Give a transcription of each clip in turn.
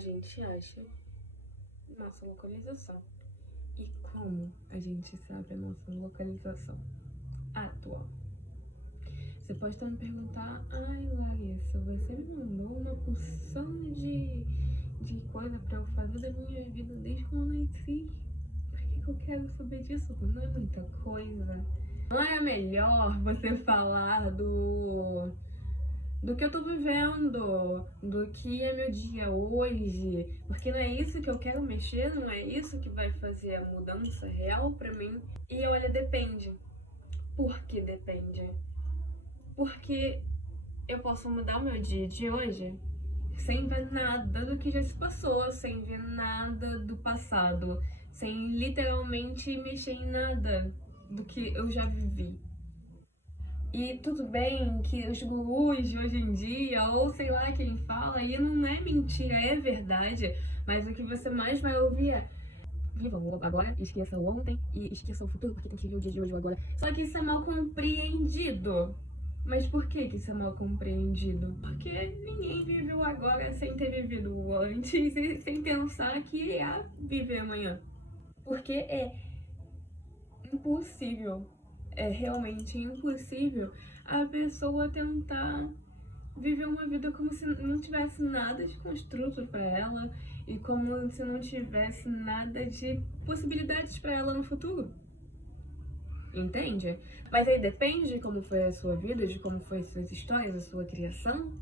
gente acha nossa localização? E como a gente sabe a nossa localização atual? Você pode estar me perguntar, ai Larissa, você me mandou uma porção de coisa pra eu fazer da minha vida desde quando eu nasci. Por que eu quero saber disso? Não é muita coisa. Não é melhor você falar do que eu tô vivendo, do que é meu dia hoje, porque não é isso que eu quero mexer, não é isso que vai fazer a mudança real pra mim. E olha, depende. Por que depende? Porque eu posso mudar o meu dia de hoje sem ver nada do que já se passou, sem ver nada do passado, sem literalmente mexer em nada do que eu já vivi. E tudo bem que os gurus de hoje em dia, ou sei lá quem fala, e não é mentira, é verdade, mas o que você mais vai ouvir é: viva o agora, esqueça o ontem e esqueça o futuro, porque tem que viver o dia de hoje ou agora. Só que isso é mal compreendido. Mas por que isso é mal compreendido? Porque ninguém vive o agora sem ter vivido o antes e sem pensar que irá viver amanhã. Porque é impossível, é realmente impossível a pessoa tentar viver uma vida como se não tivesse nada de construto para ela e como se não tivesse nada de possibilidades para ela no futuro. Entende? Mas aí depende de como foi a sua vida, de como foi as suas histórias, a sua criação.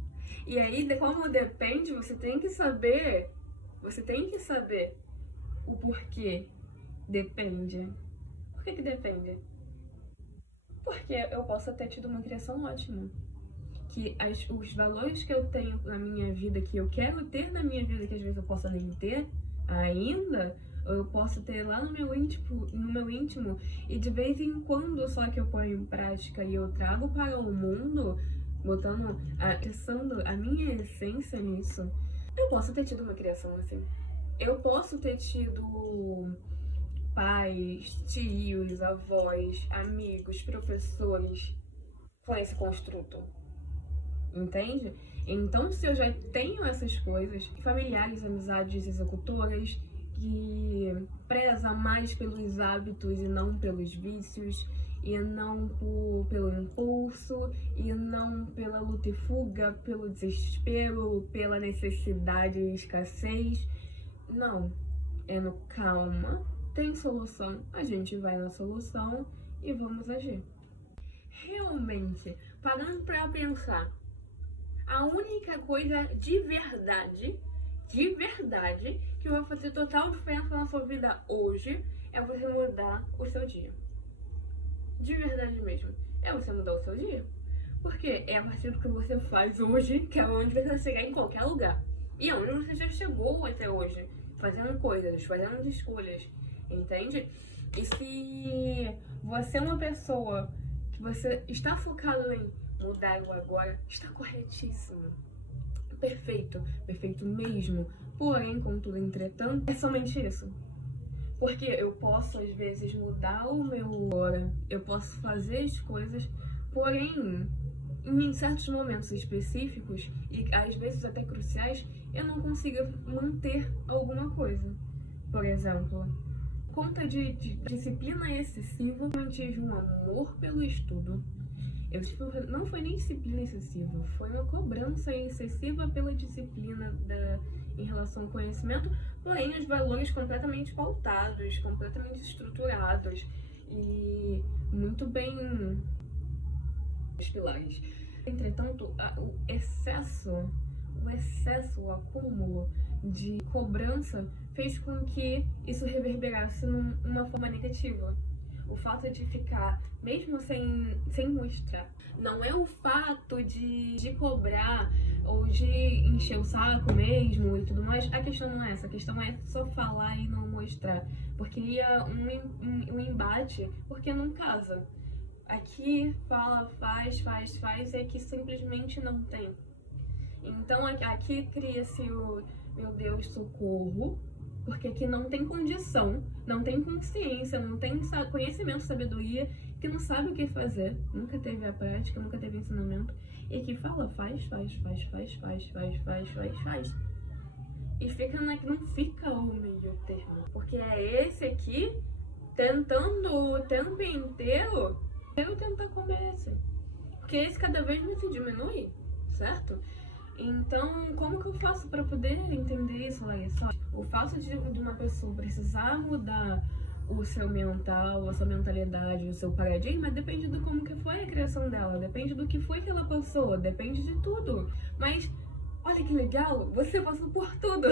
E aí, como depende, você tem que saber o porquê depende. Por que depende? Porque eu posso ter tido uma criação ótima. Que os valores que eu tenho na minha vida, que eu quero ter na minha vida, que às vezes eu posso nem ter ainda, eu posso ter lá no meu íntimo, e de vez em quando só que eu ponho em prática e eu trago para o mundo, acessando a minha essência nisso. Eu posso ter tido uma criação assim. Eu posso ter tido pais, tios, avós, amigos, professores com esse construto. Entende? Então, se eu já tenho essas coisas, familiares, amizades executoras, que preza mais pelos hábitos e não pelos vícios, e não pelo impulso, e não pela luta e fuga, pelo desespero, pela necessidade e escassez. Não, é no calma, tem solução, a gente vai na solução e vamos agir. Realmente, parando pra pensar, a única coisa de verdade, que vai fazer total diferença na sua vida hoje é você mudar o seu dia. De verdade mesmo. É você mudar o seu dia. Porque é a partir do que você faz hoje que é onde você vai chegar em qualquer lugar. E é onde você já chegou até hoje. Fazendo coisas, fazendo escolhas. Entende? E se você é uma pessoa que você está focado em mudar o agora, está corretíssimo. Perfeito, perfeito mesmo. Porém, contudo, entretanto, é somente isso. Porque eu posso, às vezes, mudar o meu agora, eu posso fazer as coisas, porém, em certos momentos específicos, e às vezes até cruciais, eu não consigo manter alguma coisa. Por exemplo, conta de disciplina excessiva, eu mantive um amor pelo estudo. Não foi nem disciplina excessiva, foi uma cobrança excessiva pela disciplina em relação ao conhecimento, porém os valores completamente pautados, completamente estruturados e muito bem os pilares. Entretanto, o excesso, o acúmulo de cobrança fez com que isso reverberasse numa forma negativa. O fato de ficar, mesmo sem mostrar, não é o fato de cobrar ou de encher o saco mesmo e tudo mais. A questão não é essa, a questão é só falar e não mostrar. Porque ia um embate, porque não casa. Aqui fala, faz, e aqui simplesmente não tem. Então aqui cria-se o meu Deus, socorro. Porque aqui não tem condição, não tem consciência, não tem conhecimento, sabedoria, que não sabe o que fazer, nunca teve a prática, nunca teve ensinamento, e que fala, faz. E fica não fica o meio termo. Porque é esse aqui tentando o tempo inteiro eu tentar comer esse. Porque esse cada vez mais se diminui, certo? Então, como que eu faço para poder entender isso, Larissa? O fato de uma pessoa precisar mudar o seu mental, a sua mentalidade, o seu paradigma, depende do como que foi a criação dela, depende do que foi que ela passou, depende de tudo. Mas olha que legal, você passou por tudo.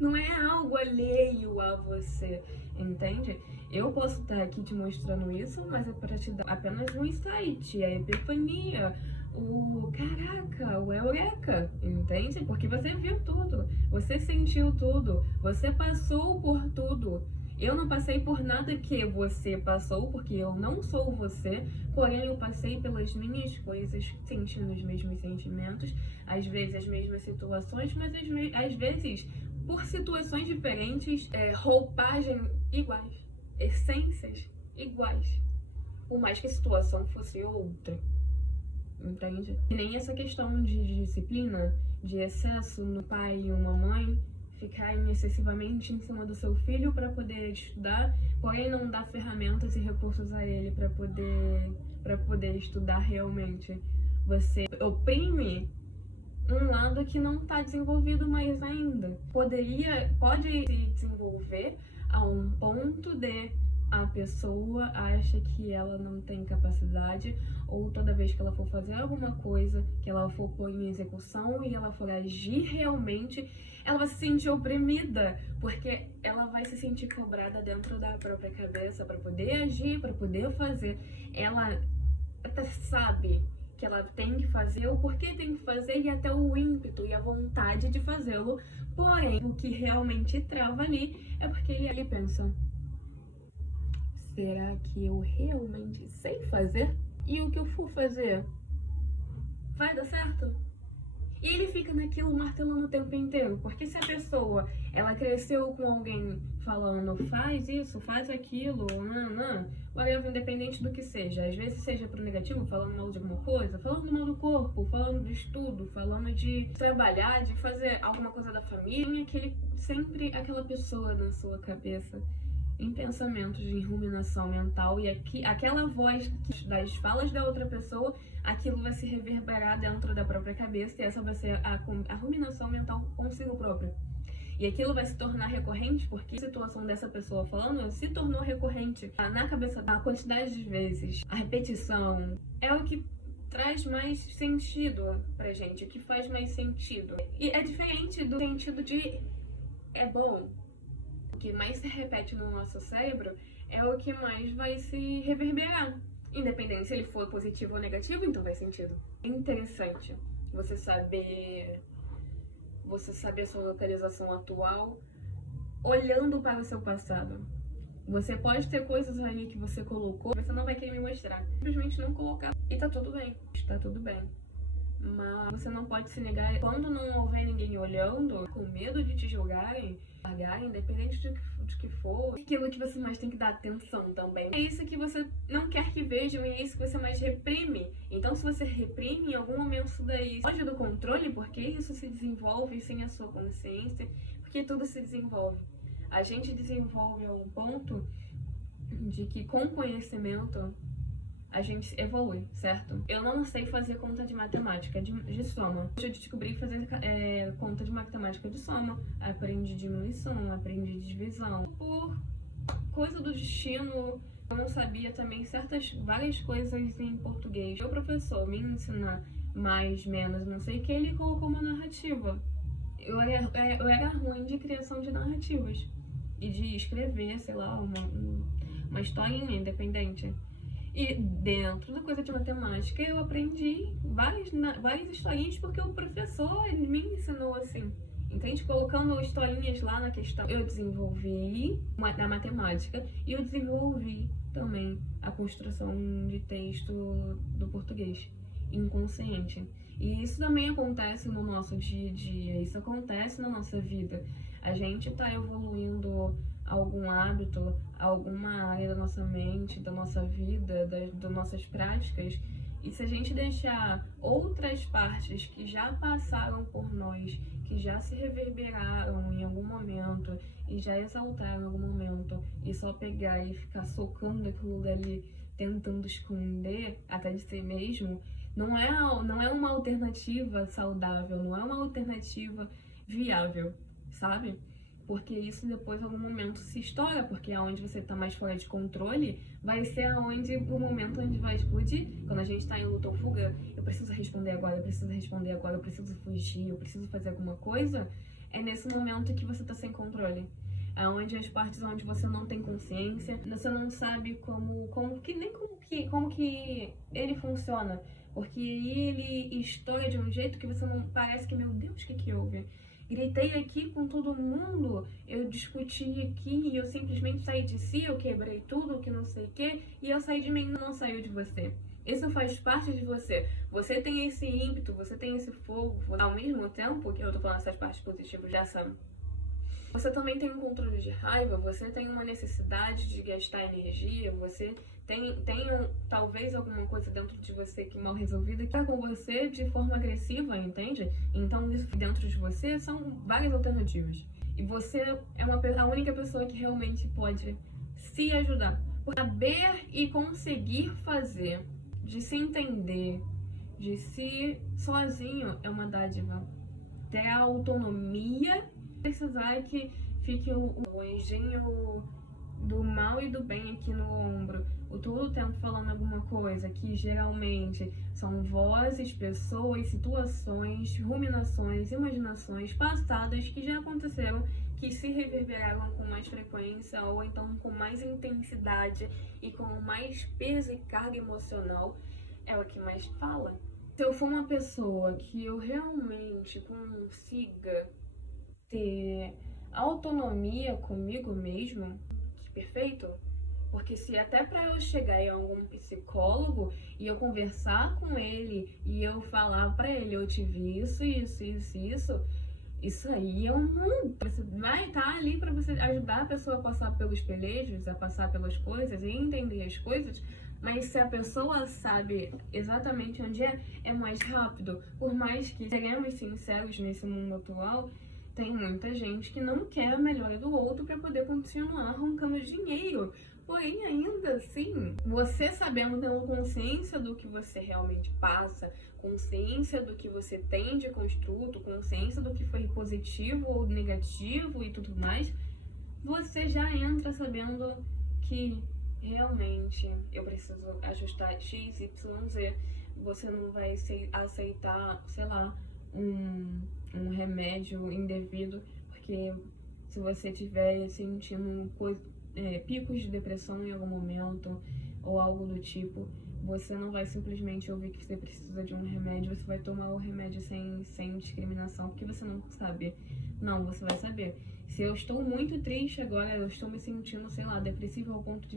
Não é algo alheio a você, entende? Eu posso estar aqui te mostrando isso, mas é para te dar apenas um insight, a epifania, o caraca, o eureka, entende? Porque você viu tudo, você sentiu tudo, você passou por tudo. Eu não passei por nada que você passou, porque eu não sou você, porém eu passei pelas minhas coisas, sentindo os mesmos sentimentos, às vezes as mesmas situações, mas às vezes por situações diferentes, roupagem iguais, essências iguais, por mais que a situação fosse outra, entende? E nem essa questão de disciplina, de excesso no pai e uma mãe, ficarem excessivamente em cima do seu filho para poder estudar, porém não dar ferramentas e recursos a ele para poder estudar realmente. Você oprime um lado que não está desenvolvido mais ainda. Pode se desenvolver a um ponto de a pessoa acha que ela não tem capacidade, ou toda vez que ela for fazer alguma coisa, que ela for pôr em execução e ela for agir realmente, ela vai se sentir oprimida, porque ela vai se sentir cobrada dentro da própria cabeça para poder agir, para poder fazer. Ela até sabe que ela tem que fazer, o porquê tem que fazer e até o ímpeto e a vontade de fazê-lo, porém o que realmente trava ali é porque ele pensa: será que eu realmente sei fazer? E o que eu for fazer vai dar certo? E ele fica naquilo martelando o tempo inteiro, porque se a pessoa, ela cresceu com alguém falando faz isso, faz aquilo, whatever, independente do que seja, às vezes seja pro negativo, falando mal de alguma coisa, falando mal do corpo, falando de estudo, falando de trabalhar, de fazer alguma coisa da família, sempre aquela pessoa na sua cabeça, em pensamentos de ruminação mental, e aquela voz das falas da outra pessoa, aquilo vai se reverberar dentro da própria cabeça, e essa vai ser a ruminação mental consigo própria. E aquilo vai se tornar recorrente, porque a situação dessa pessoa falando se tornou recorrente na cabeça. A quantidade de vezes, a repetição, é o que traz mais sentido pra gente, o que faz mais sentido. E é diferente do sentido de é bom. O que mais se repete no nosso cérebro é o que mais vai se reverberar. Independente se ele for positivo ou negativo, então faz sentido. É interessante você saber a sua localização atual olhando para o seu passado. Você pode ter coisas aí que você colocou, você não vai querer me mostrar. Simplesmente não colocar. E tá tudo bem. Tá tudo bem. Mas você não pode se negar. Quando não houver ninguém olhando, com medo de te julgarem, largarem, independente de que for, aquilo que você mais tem que dar atenção também. É isso que você não quer que vejam e é isso que você mais reprime. Então, se você reprime, em algum momento isso daí foge do controle, porque isso se desenvolve sem a sua consciência, porque tudo se desenvolve. A gente desenvolve a um ponto de que com conhecimento a gente evolui, certo? Eu não sei fazer conta de matemática, de soma. Eu descobri fazer conta de matemática de soma. Aprendi diminuição, aprendi divisão. Por coisa do destino, eu não sabia também várias coisas em português. O professor me ensina mais, menos, não sei o que, ele colocou uma narrativa. Eu era ruim de criação de narrativas. E de escrever, sei lá, uma historinha independente. E dentro da coisa de matemática eu aprendi várias historinhas porque o professor ele me ensinou assim, entende? Colocando historinhas lá na questão. Eu desenvolvi na matemática e eu desenvolvi também a construção de texto do português inconsciente. E isso também acontece no nosso dia a dia, isso acontece na nossa vida. A gente tá evoluindo algum hábito, alguma área da nossa mente, da nossa vida, das nossas práticas, E se a gente deixar outras partes que já passaram por nós, que já se reverberaram em algum momento e já exaltaram em algum momento, e só pegar e ficar socando aquilo dali, tentando esconder até de si mesmo, não é uma alternativa saudável, não é uma alternativa viável, sabe? Porque isso depois, em algum momento, se estoura, porque aonde você tá mais fora de controle, vai ser aonde, o momento onde vai explodir. Quando a gente tá em luta ou fuga, eu preciso responder agora, eu preciso responder agora, eu preciso fugir, eu preciso fazer alguma coisa, é nesse momento que você tá sem controle. Aonde as partes onde você não tem consciência, você não sabe como que ele funciona. Porque ele estoura de um jeito que você não parece que, meu Deus, o que que houve? Gritei aqui com todo mundo, eu discuti aqui e eu simplesmente saí de si, eu quebrei tudo, que não sei o que, e eu saí de mim, não saiu de você. Isso faz parte de você. Você tem esse ímpeto, você tem esse fogo, ao mesmo tempo que eu tô falando essas partes positivas já são. Você também tem um controle de raiva, você tem uma necessidade de gastar energia, você tem talvez alguma coisa dentro de você que mal resolvida que tá com você de forma agressiva, entende? Então isso dentro de você são várias alternativas. E você é a única pessoa que realmente pode se ajudar. Por saber e conseguir fazer, de se entender, de si sozinho é uma dádiva. Ter a autonomia, precisar que fique o anjinho do mal e do bem aqui no ombro, o todo o tempo falando alguma coisa, que geralmente são vozes, pessoas, situações, ruminações, imaginações passadas que já aconteceram, que se reverberaram com mais frequência ou então com mais intensidade e com mais peso e carga emocional, é o que mais fala. Se eu for uma pessoa que eu realmente consiga ter autonomia comigo mesmo, que perfeito, porque se até para eu chegar em algum psicólogo e eu conversar com ele e eu falar para ele, eu tive isso aí é um mundo. Você vai estar ali para você ajudar a pessoa a passar pelos pelejos, a passar pelas coisas e entender as coisas. Mas se a pessoa sabe exatamente onde é mais rápido. Por mais que sejamos sinceros nesse mundo atual, tem muita gente que não quer a melhora do outro para poder continuar arrancando dinheiro. Porém, ainda assim, você sabendo, tendo consciência do que você realmente passa, consciência do que você tem de construto, consciência do que foi positivo ou negativo e tudo mais, você já entra sabendo que realmente eu preciso ajustar X, Y, Z. Você não vai aceitar, sei lá, um remédio indevido, porque se você estiver sentindo picos de depressão em algum momento ou algo do tipo, você não vai simplesmente ouvir que você precisa de um remédio, você vai tomar o remédio sem discriminação, porque você não sabe. Não, você vai saber. Se eu estou muito triste agora, eu estou me sentindo, sei lá, depressiva ao ponto de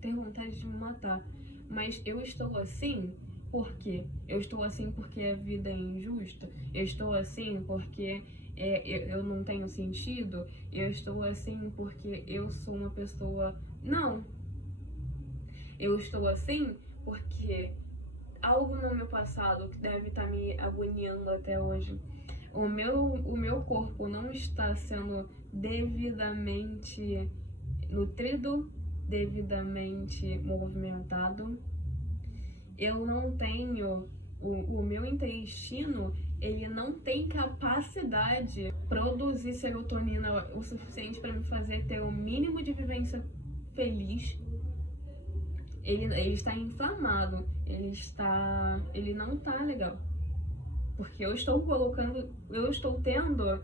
ter vontade de me matar. Mas eu estou assim por quê? Eu estou assim porque a vida é injusta? Eu estou assim porque eu não tenho sentido? Eu estou assim porque eu sou uma pessoa... Não! Eu estou assim porque algo no meu passado que deve estar me agoniando até hoje. O meu corpo não está sendo devidamente nutrido, devidamente movimentado. Eu não tenho, o meu intestino, ele não tem capacidade de produzir serotonina o suficiente para me fazer ter o mínimo de vivência feliz. Ele está inflamado, ele não está legal. Porque eu estou tendo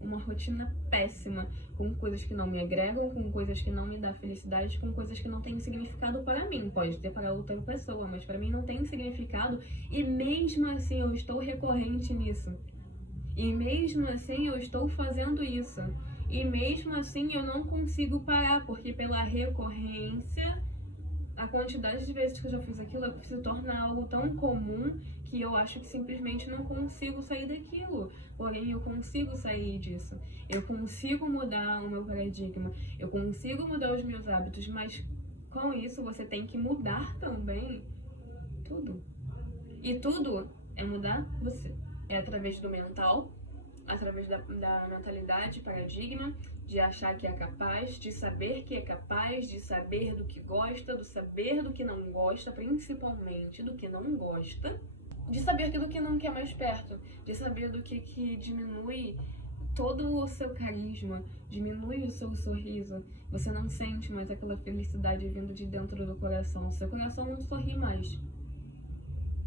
uma rotina péssima, com coisas que não me agregam, com coisas que não me dão felicidade, com coisas que não têm significado para mim. Pode ter para outra pessoa, mas para mim não tem significado. E mesmo assim eu estou recorrente nisso. E mesmo assim eu estou fazendo isso. E mesmo assim eu não consigo parar, porque pela recorrência, a quantidade de vezes que eu já fiz aquilo se torna algo tão comum que eu acho que simplesmente não consigo sair daquilo. Porém, eu consigo sair disso. Eu consigo mudar o meu paradigma. Eu consigo mudar os meus hábitos. Mas com isso, você tem que mudar também tudo. E tudo é mudar você. É através do mental, através da mentalidade, paradigma, de achar que é capaz, de saber que é capaz, de saber do que gosta, do saber do que não gosta, principalmente do que não gosta, de saber que do que não quer mais perto, de saber do que diminui todo o seu carisma, diminui o seu sorriso. Você não sente mais aquela felicidade vindo de dentro do coração. O seu coração não sorri mais.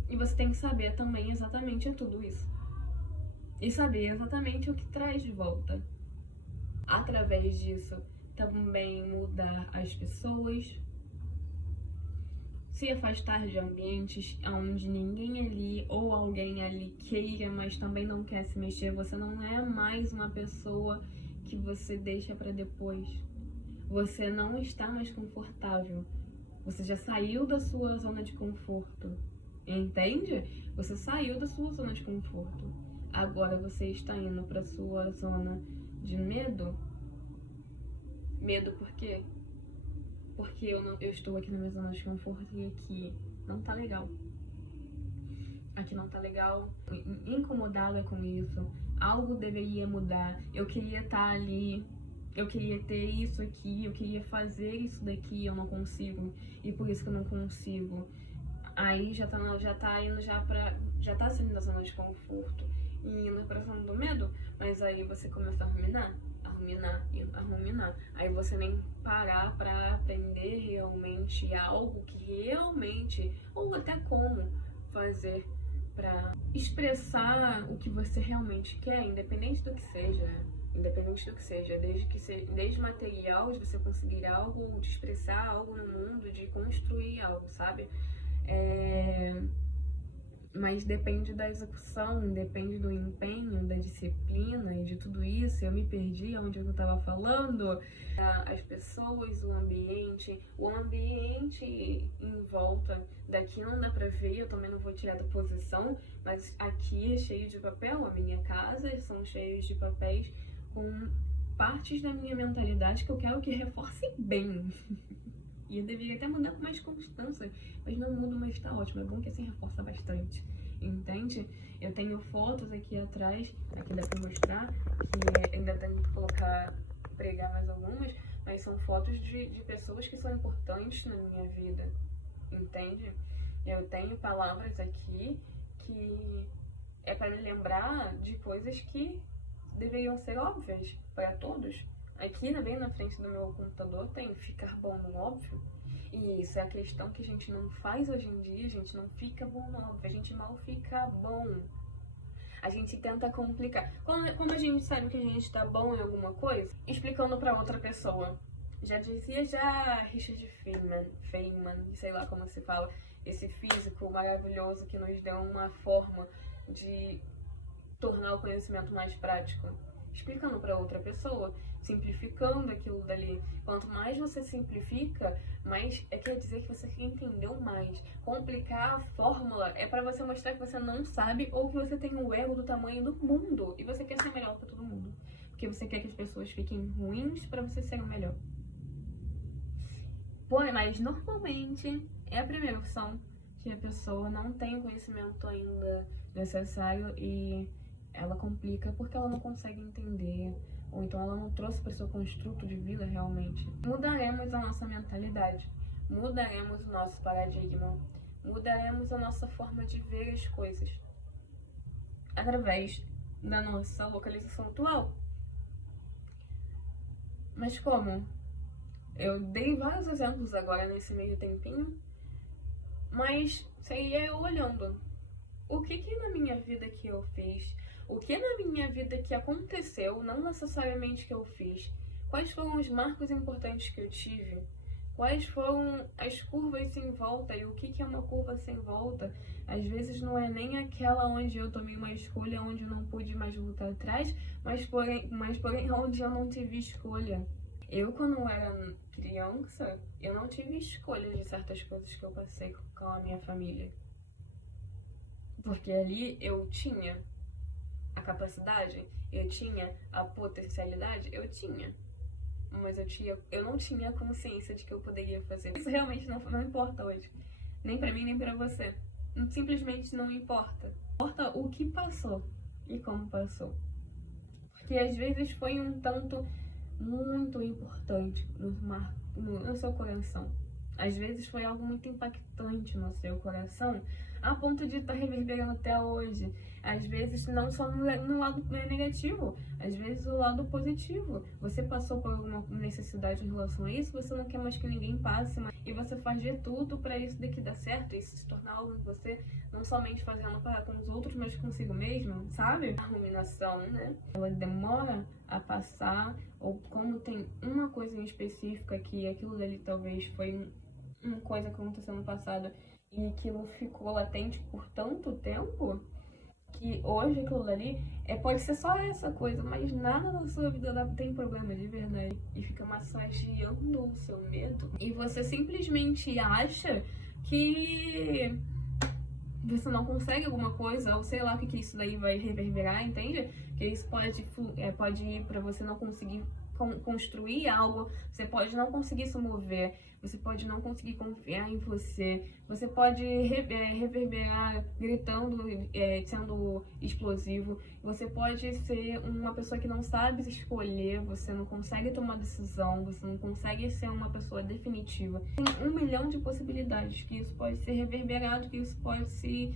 E você tem que saber também exatamente tudo isso. E saber exatamente o que traz de volta. Através disso, também mudar as pessoas. Se afastar de ambientes onde ninguém ali ou alguém ali queira, mas também não quer se mexer. Você não é mais uma pessoa que você deixa para depois. Você não está mais confortável. Você já saiu da sua zona de conforto. Entende? Você saiu da sua zona de conforto. Agora você está indo para sua zona de medo. Medo por quê? Porque eu estou aqui na minha zona de conforto e aqui não tá legal. Aqui não tá legal. Incomodada com isso. Algo deveria mudar. Eu queria estar ali. Eu queria ter isso aqui. Eu queria fazer isso daqui. Eu não consigo. E por isso que eu não consigo. Aí já tá saindo da zona de conforto e indo pra zona do medo. Mas aí você começa a ruminar. Aí você nem parar pra aprender realmente algo que realmente, ou até como fazer pra expressar o que você realmente quer, independente do que seja, desde material, de você conseguir algo, de expressar algo no mundo, de construir algo, sabe? Mas depende da execução, depende do empenho, da disciplina e de tudo isso. Eu me perdi onde eu estava falando. As pessoas, o ambiente em volta. Daqui não dá pra ver, eu também não vou tirar da posição, mas aqui é cheio de papel. A minha casa são cheios de papéis com partes da minha mentalidade que eu quero que reforcem bem. E eu deveria até mudar com mais constância, mas não mudo, mas tá ótimo. É bom que assim reforça bastante, entende? Eu tenho fotos aqui atrás, aqui dá pra mostrar, que ainda tenho que pregar mais algumas, mas são fotos de pessoas que são importantes na minha vida, entende? Eu tenho palavras aqui que é para me lembrar de coisas que deveriam ser óbvias para todos. Aqui, bem na frente do meu computador, tem ficar bom no óbvio. E isso é a questão que a gente não faz hoje em dia, a gente não fica bom no óbvio, a gente mal fica bom. A gente tenta complicar. Como a gente sabe que a gente tá bom em alguma coisa, explicando pra outra pessoa. Já dizia Richard Feynman, sei lá como se fala, esse físico maravilhoso que nos deu uma forma de tornar o conhecimento mais prático. Explicando para outra pessoa, simplificando aquilo dali. Quanto mais você simplifica, mais quer dizer que você entendeu mais. Complicar a fórmula é para você mostrar que você não sabe ou que você tem um ego do tamanho do mundo e você quer ser melhor para todo mundo. Porque você quer que as pessoas fiquem ruins para você ser o melhor. Mas normalmente é a primeira opção, que a pessoa não tem o conhecimento ainda necessário e ela complica porque ela não consegue entender, ou então ela não trouxe para o seu construto de vida realmente. Mudaremos a nossa mentalidade, mudaremos o nosso paradigma, mudaremos a nossa forma de ver as coisas através da nossa localização atual. Mas como? Eu dei vários exemplos agora nesse meio tempinho, mas seria eu olhando o que na minha vida que eu fiz, o que na minha vida que aconteceu, não necessariamente que eu fiz, quais foram os marcos importantes que eu tive, quais foram as curvas sem volta e o que é uma curva sem volta. Às vezes não é nem aquela onde eu tomei uma escolha, onde eu não pude mais voltar atrás, mas porém onde eu não tive escolha. Eu, quando eu era criança, eu não tive escolha de certas coisas que eu passei com a minha família. Porque ali eu tinha a capacidade, eu tinha a potencialidade, eu tinha. Mas eu não tinha a consciência de que eu poderia fazer. Isso realmente não importa hoje. Nem pra mim, nem pra você. simplesmente não importa. Importa o que passou e como passou. Porque às vezes foi um tanto muito importante no seu coração. Às vezes foi algo muito impactante no seu coração, a ponto de estar reverberando até hoje. Às vezes não só no lado negativo, às vezes o lado positivo. Você passou por alguma necessidade em relação a isso, você não quer mais que ninguém passe, e você faz de tudo para isso daqui dar certo, isso se tornar algo que você não somente fazendo para com os outros, mas consigo mesmo, sabe? A ruminação, né? Ela demora a passar, ou como tem uma coisa em específica que aquilo dali talvez foi uma coisa que aconteceu no passado e aquilo ficou latente por tanto tempo, que hoje aquilo dali pode ser só essa coisa, mas nada na sua vida tem problema de verdade. E fica massageando o seu medo. E você simplesmente acha que você não consegue alguma coisa, ou sei lá o que isso daí vai reverberar, entende? Que isso pode ir pra você não conseguir construir algo, você pode não conseguir se mover, você pode não conseguir confiar em você, você pode reverberar gritando, sendo explosivo, você pode ser uma pessoa que não sabe escolher, você não consegue tomar decisão, você não consegue ser uma pessoa definitiva. Tem 1 milhão de possibilidades que isso pode ser reverberado, que isso pode se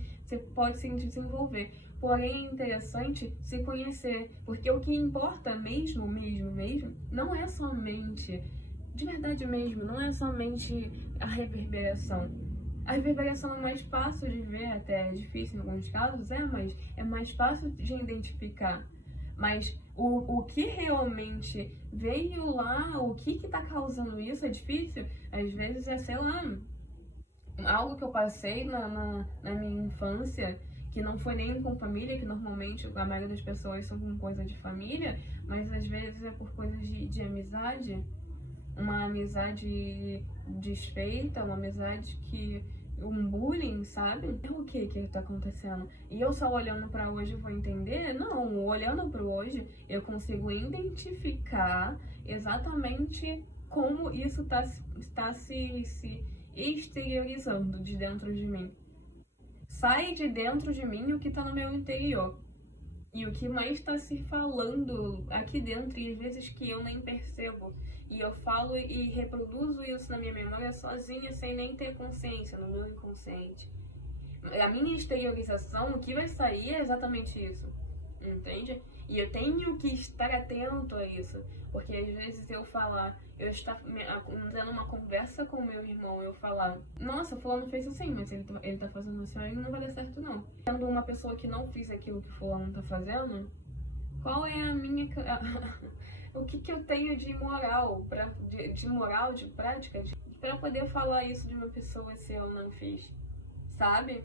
desenvolver. Porém, é interessante se conhecer, porque o que importa mesmo, não é somente, de verdade mesmo, não é somente a reverberação. A reverberação é mais fácil de ver, até é difícil em alguns casos, mas é mais fácil de identificar. Mas o que realmente veio lá, o que tá causando isso é difícil. Às vezes sei lá, algo que eu passei na minha infância, que não foi nem com família, que normalmente a maioria das pessoas são com coisa de família, mas às vezes é por coisas de amizade, uma amizade desfeita, uma amizade que um bullying, sabe? O que tá acontecendo? E eu só olhando para hoje vou entender? Não, olhando para hoje eu consigo identificar exatamente como isso tá se exteriorizando de dentro de mim. Sai de dentro de mim o que tá no meu interior. E o que mais está se falando aqui dentro, e às vezes que eu nem percebo. E eu falo e reproduzo isso na minha memória sozinha, sem nem ter consciência, no meu inconsciente. A minha exteriorização, o que vai sair é exatamente isso. Entende? E eu tenho que estar atento a isso. Porque às vezes eu estar dando uma conversa com o meu irmão, eu falar, nossa, fulano fez assim, mas ele tá fazendo assim, aí não vai dar certo não. Sendo uma pessoa que não fez aquilo que fulano tá fazendo, qual é a minha... o que eu tenho de moral, de prática, pra poder falar isso de uma pessoa se eu não fiz, sabe?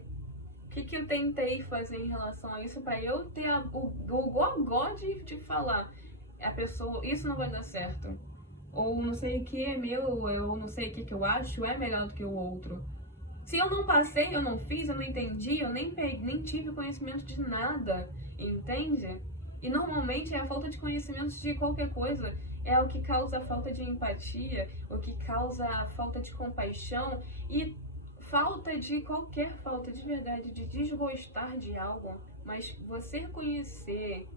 O que eu tentei fazer em relação a isso pra eu ter o gogó de falar, a pessoa, isso não vai dar certo. Ou não sei o que é meu, eu não sei o que eu acho, é melhor do que o outro. Se eu não passei, eu não fiz, eu não entendi, eu nem tive conhecimento de nada, entende? E normalmente a falta de conhecimento de qualquer coisa é o que causa a falta de empatia, o que causa a falta de compaixão e qualquer falta de verdade, de desgostar de algo. Mas você conhecer,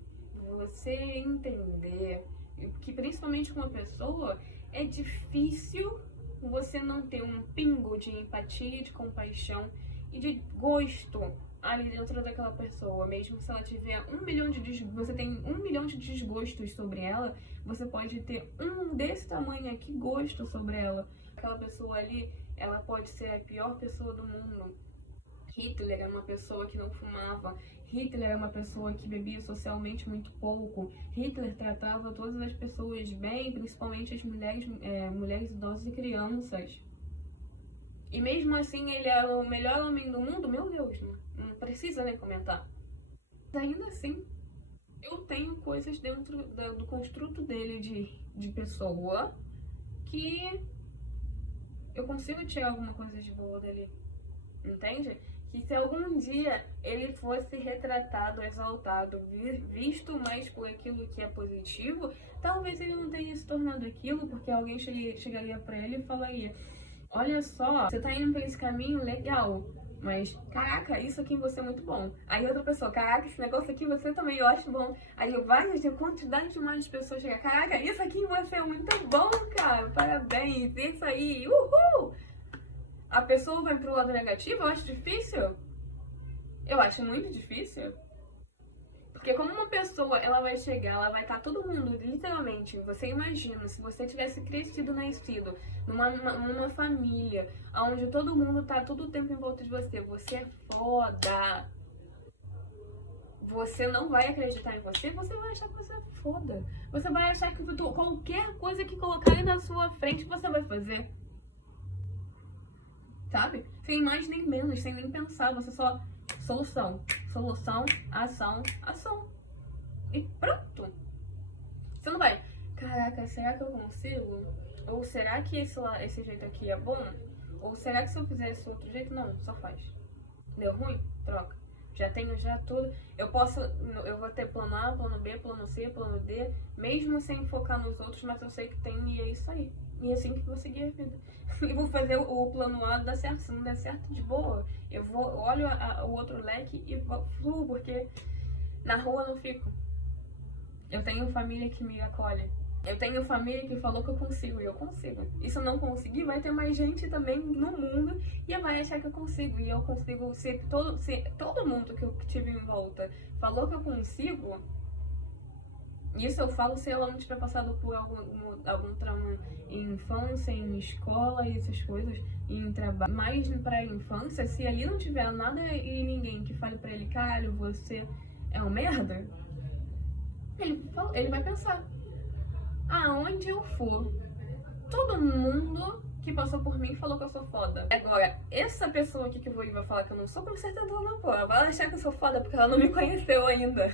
você entender que principalmente com uma pessoa é difícil você não ter um pingo de empatia, de compaixão e de gosto ali dentro daquela pessoa, mesmo se ela tiver você tem 1 milhão de desgostos sobre ela, você pode ter um desse tamanho aqui gosto sobre ela. Aquela pessoa ali, ela pode ser a pior pessoa do mundo. Hitler é uma pessoa que não fumava, Hitler é uma pessoa que bebia socialmente muito pouco, Hitler tratava todas as pessoas bem, principalmente as mulheres, idosas e crianças. E mesmo assim ele era o melhor homem do mundo, meu Deus, não precisa nem comentar. Mas ainda assim, eu tenho coisas dentro do construto dele de pessoa que eu consigo tirar alguma coisa de boa dali, entende? Que se algum dia ele fosse retratado, exaltado, visto mais por aquilo que é positivo, talvez ele não tenha se tornado aquilo, porque alguém chegaria pra ele e falaria, olha só, você tá indo por esse caminho legal, Mas, caraca, isso aqui em você é muito bom. Aí outra pessoa, caraca, esse negócio aqui em você também eu acho bom. Aí várias, a quantidade de mais pessoas chega, caraca, isso aqui em você é muito bom, cara. Parabéns, isso aí, uhul! A pessoa vai pro lado negativo, eu acho difícil. Eu acho muito difícil. Porque como uma pessoa, ela vai chegar, ela vai estar todo mundo, literalmente, você imagina, se você tivesse crescido, nascido numa família, onde todo mundo tá todo o tempo em volta de você, você é foda. Você não vai acreditar em você, você vai achar que você é foda. Você vai achar que qualquer coisa que colocarem na sua frente, você vai fazer. Sabe? Sem mais nem menos, sem nem pensar, você só... Solução, solução, ação, ação. E pronto. Você não vai, caraca, será que eu consigo? Ou será que esse jeito aqui é bom? Ou será que se eu fizer esse outro jeito? Não, só faz. Deu ruim? Troca. Já tenho já tudo. Eu vou ter plano A, plano B, plano C, plano D, mesmo sem focar nos outros, mas eu sei que tem e é isso aí. E é assim que vou seguir a vida. E vou fazer o plano A dar certo. Se não der certo, de boa. Eu olho o outro leque e fluo, porque na rua eu não fico. Eu tenho família que me acolhe. Eu tenho família que falou que eu consigo, e eu consigo. E se eu não conseguir, vai ter mais gente também no mundo e vai achar que eu consigo. E eu consigo, se todo mundo que eu tive em volta falou que eu consigo, isso eu falo se ela não tiver passado por algum trauma em infância, em escola e essas coisas, em trabalho. Mas pra infância, se ali não tiver nada e ninguém que fale pra ele, caralho, você é um merda, ele vai pensar, aonde eu for, todo mundo que passou por mim falou que eu sou foda. Agora, essa pessoa aqui que eu vou ir vai falar que eu não sou, com certeza ela não pô. Ela vai achar que eu sou foda porque ela não me conheceu ainda.